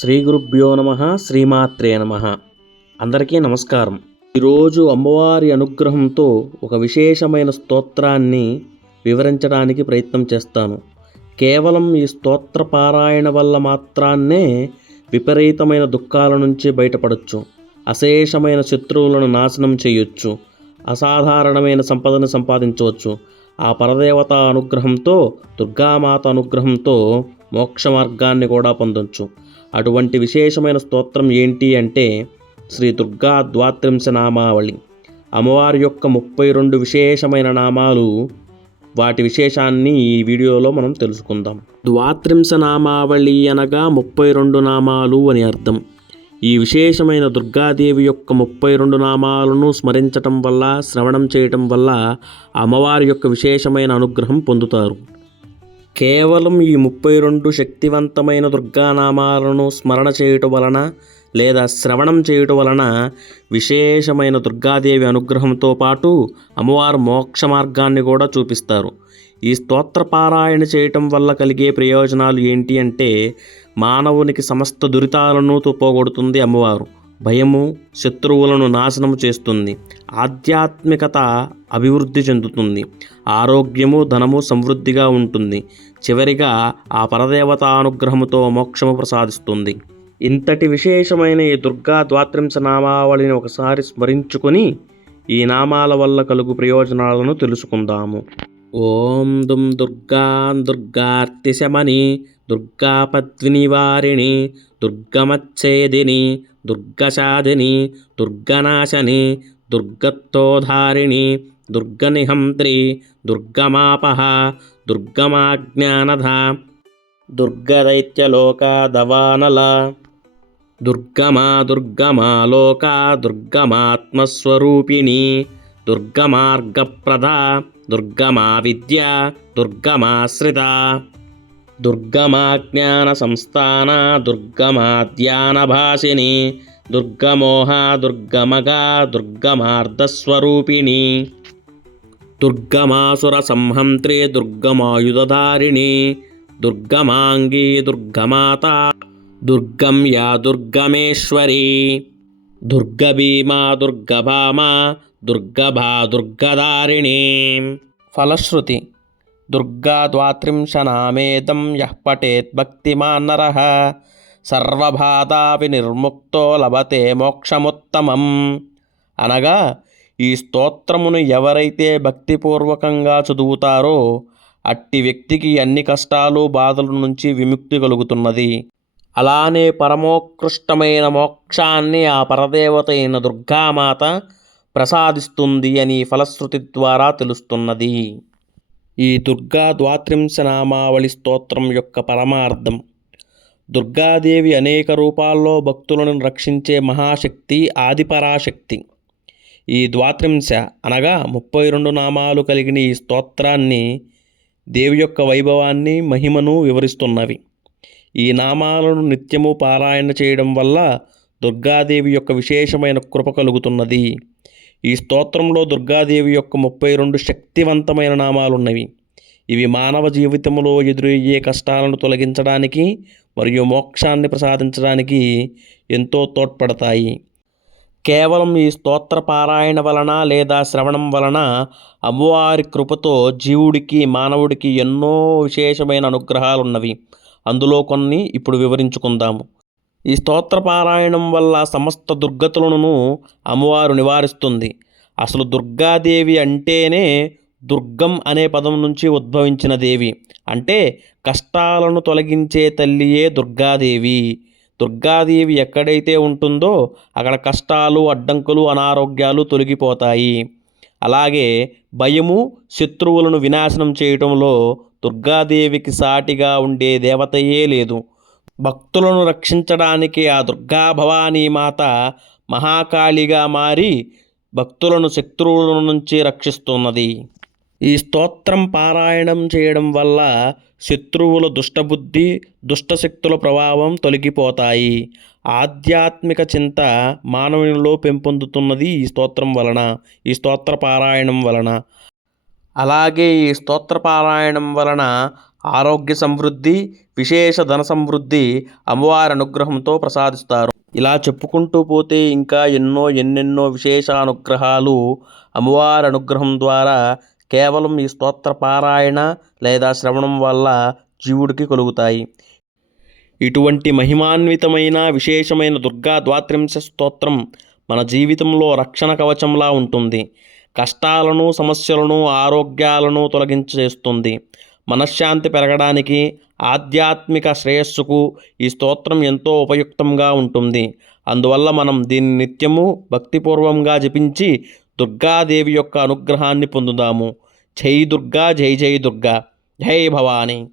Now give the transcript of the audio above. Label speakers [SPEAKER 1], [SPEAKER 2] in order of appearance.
[SPEAKER 1] శ్రీ గురుభ్యో నమ శ్రీమాత్రే నమ. అందరికీ నమస్కారం. ఈరోజు అమ్మవారి అనుగ్రహంతో ఒక విశేషమైన స్తోత్రాన్ని వివరించడానికి ప్రయత్నం చేస్తాను. కేవలం ఈ స్తోత్ర పారాయణ వల్ల మాత్రాన్నే విపరీతమైన దుఃఖాల నుంచి బయటపడవచ్చు అశేషమైన శత్రువులను నాశనం చేయొచ్చు. అసాధారణమైన సంపదను సంపాదించవచ్చు. ఆ పరదేవత అనుగ్రహంతో దుర్గామాత అనుగ్రహంతో మోక్ష మార్గాన్ని కూడా పొందొచ్చు. అటువంటి విశేషమైన స్తోత్రం ఏంటి అంటే శ్రీ దుర్గా ద్వాత్రింశ నామావళి. అమ్మవారి యొక్క ముప్పై రెండు విశేషమైన నామాలు వాటి విశేషాన్ని ఈ వీడియోలో మనం తెలుసుకుందాం. ద్వాత్రింశ నామావళి అనగా ముప్పై రెండు నామాలు అని అర్థం. ఈ విశేషమైన దుర్గాదేవి యొక్క ముప్పై రెండు నామాలను స్మరించటం వల్ల శ్రవణం చేయటం వల్ల అమ్మవారి యొక్క విశేషమైన అనుగ్రహం పొందుతారు. కేవలం ఈ ముప్పై రెండు శక్తివంతమైన దుర్గానామాలను స్మరణ చేయటం వలన లేదా శ్రవణం చేయటం వలన విశేషమైన దుర్గాదేవి అనుగ్రహంతో పాటు అమ్మవారు మోక్ష మార్గాన్ని కూడా చూపిస్తారు. ఈ స్తోత్ర పారాయణ చేయటం వల్ల కలిగే ప్రయోజనాలు ఏంటి అంటే మానవునికి సమస్త దురితాలను పోగొడుతుంది అమ్మవారు. భయము శత్రువులను నాశనం చేస్తుంది. ఆధ్యాత్మికత అభివృద్ధి చెందుతుంది. ఆరోగ్యము ధనము సమృద్ధిగా ఉంటుంది. చివరిగా ఆ పరదేవత అనుగ్రహముతో మోక్షము ప్రసాదిస్తుంది. ఇంతటి విశేషమైన ఈ దుర్గా ద్వాత్రింశ నామావళిని ఒకసారి స్మరించుకొని ఈ నామాల వల్ల కలుగు ప్రయోజనాలను తెలుసుకుందాము. ఓం దుం దుర్గా దుర్గార్తిశమని దుర్గాపద్వినివారిణి దుర్గమచ్ఛేదిని దుర్గశాధిని దుర్గనాశని దుర్గత్తోధారిణి దుర్గనిహంత్రి దుర్గమాపహ దుర్గమాజ్ఞానధ దుర్గదైత్యలోకాదవానల దుర్గమా దుర్గమా లోకా దుర్గమాత్మస్వరూపిణి దుర్గమార్గప్రద దుర్గమా విద్య దుర్గమాశ్రిత దుర్గమాజ్ఞాన సంస్థాన దుర్గమాధ్యాన భాషిని దుర్గమోహ దుర్గమగా దుర్గమార్ధస్వరూపిణి దుర్గమాసుర సంహంత్రి దుర్గమాయుధారిణి దుర్గమాంగీ దుర్గమాత దుర్గం యా దుర్గమేశ్వరి దుర్గభీమా దుర్గభామ దుర్గభా దుర్గధారిణి ఫలశ్రుతి దుర్గాద్వాత్రింశనామేదం యః పఠేత్ భక్తిమాన్ నరః సర్వబాధా వినిర్ముక్తో లభతే మోక్షముత్తమం అనగా ఈ స్తోత్రమును ఎవరైతే భక్తిపూర్వకంగా చదువుతారో అట్టి వ్యక్తికి అన్ని కష్టాలు బాధల నుంచి విముక్తి కలుగుతున్నది. అలానే పరమోత్కృష్టమైన మోక్షాన్ని ఆ పరదేవత అయిన దుర్గామాత ప్రసాదిస్తుంది అని ఫలశ్రుతి ద్వారా తెలుస్తున్నది. ఈ దుర్గా ద్వాత్రింశ నామావళి స్తోత్రం యొక్క పరమార్థం. దుర్గాదేవి అనేక రూపాల్లో భక్తులను రక్షించే మహాశక్తి ఆదిపరాశక్తి. ఈ ద్వాత్రింశ అనగా ముప్పై రెండు నామాలు కలిగిన ఈ స్తోత్రాన్ని దేవి యొక్క వైభవాన్ని మహిమను వివరిస్తున్నవి. ఈ నామాలను నిత్యము పారాయణ చేయడం వల్ల దుర్గాదేవి యొక్క విశేషమైన కృప కలుగుతున్నది. ఈ స్తోత్రంలో దుర్గాదేవి యొక్క ముప్పై రెండు శక్తివంతమైన నామాలున్నవి. ఇవి మానవ జీవితంలో ఎదురయ్యే కష్టాలను తొలగించడానికి మరియు మోక్షాన్ని ప్రసాదించడానికి ఎంతో తోడ్పడతాయి. కేవలం ఈ స్తోత్ర పారాయణ వలన లేదా శ్రవణం వలన అమ్మవారి కృపతో జీవుడికి మానవుడికి ఎన్నో విశేషమైన అనుగ్రహాలు ఉన్నవి అందులో కొన్ని ఇప్పుడు వివరించుకుందాము. ఈ స్తోత్ర పారాయణం వల్ల సమస్త దుర్గతులను అమ్మవారు నివారిస్తుంది. అసలు దుర్గాదేవి అంటేనే దుర్గం అనే పదం నుంచి ఉద్భవించిన దేవి. అంటే కష్టాలను తొలగించే తల్లియే దుర్గాదేవి. దుర్గాదేవి ఎక్కడైతే ఉంటుందో అక్కడ కష్టాలు అడ్డంకులు అనారోగ్యాలు తొలగిపోతాయి. అలాగే భయము శత్రువులను వినాశనం చేయటంలో దుర్గాదేవికి సాటిగా ఉండే దేవతయే లేదు. భక్తులను రక్షించడానికి ఆ దుర్గా భవానీ మాత మహాకాళిగా మారి భక్తులను శత్రువుల నుంచి రక్షిస్తున్నది. ఈ స్తోత్రం పారాయణం చేయడం వల్ల శత్రువుల దుష్టబుద్ధి దుష్టశక్తుల ప్రభావం తొలగిపోతాయి. ఆధ్యాత్మిక చింత మానవునిలో పెంపొందుతున్నది ఈ స్తోత్రం వలన ఈ స్తోత్ర పారాయణం వలన. అలాగే ఈ స్తోత్ర పారాయణం వలన ఆరోగ్య సమృద్ధి విశేష ధన సమృద్ధి అమ్మవారి అనుగ్రహంతో ప్రసాదిస్తారు. ఇలా చెప్పుకుంటూ పోతే ఇంకా ఎన్నో ఎన్నెన్నో విశేష అనుగ్రహాలు అమ్మవారి అనుగ్రహం ద్వారా కేవలం ఈ స్తోత్ర పారాయణ లేదా శ్రవణం వల్ల జీవుడికి కలుగుతాయి. ఇటువంటి మహిమాన్వితమైన విశేషమైన దుర్గా ద్వాత్రింశ స్తోత్రం మన జీవితంలో రక్షణ కవచంలా ఉంటుంది. కష్టాలను సమస్యలను ఆరోగ్యాలను తొలగించేస్తుంది. మనశ్శాంతి పెరగడానికి ఆధ్యాత్మిక శ్రేయస్సుకు ఈ స్తోత్రం ఎంతో ఉపయుక్తంగా ఉంటుంది. అందువల్ల మనం దీన్ని నిత్యము భక్తిపూర్వంగా జపించి దుర్గాదేవి యొక్క అనుగ్రహాన్ని పొందుదాము. జై దుర్గా జై జై దుర్గా. జై భవానీ.